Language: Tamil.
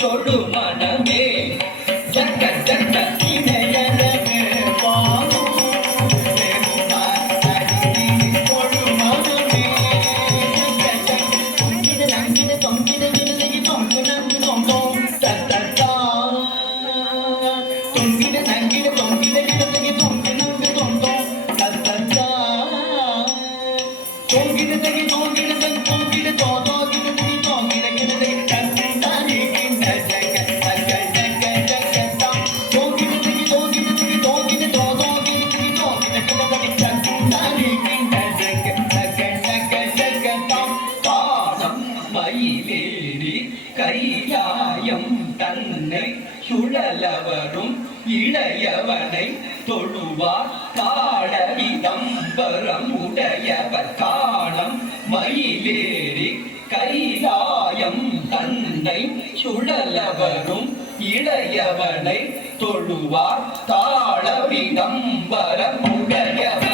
தொழு மனமே ஜக்க ஜக்க இணையலகு வாழும் பெருமான் அடியினை தொழு மனமே ஜக்க ஜக்க தொங்கிட நங்கிட தொங்கிட விடுதலை தொங்கு நங்கு தொங்கும் தத்தா தொங்கிட நங்கிட தொங்கிட விடுதலை தொங்கு நங்கு தொங்கும் தத்தா தொங்கிடதகி தொங்கிடதன் தொங்கிட தோதோகிடதகி தொங்கிடகிடதை கண்டானே கிண்ட ஜக ஜக ஜக ஜக தாம் தொங்கிடதகி தொங்கிடதகி தொங்கிட தோதோகிடதகி தொங்கிடகிடதை கண்டானே கிண்ட ஜக ஜக ஜக ஜக தாம் காலம் மயிலேறி கையாயம் தன்னை சுழலவரும் இளையவனை தொழுவார் தாழவிதம்பரம் உடையவர் காணம் மயிலேறி கைலாயம் தன்னை சுழலவரும் இளையவனை தொழுவார் தாழவிதம்பரம் உடையவர்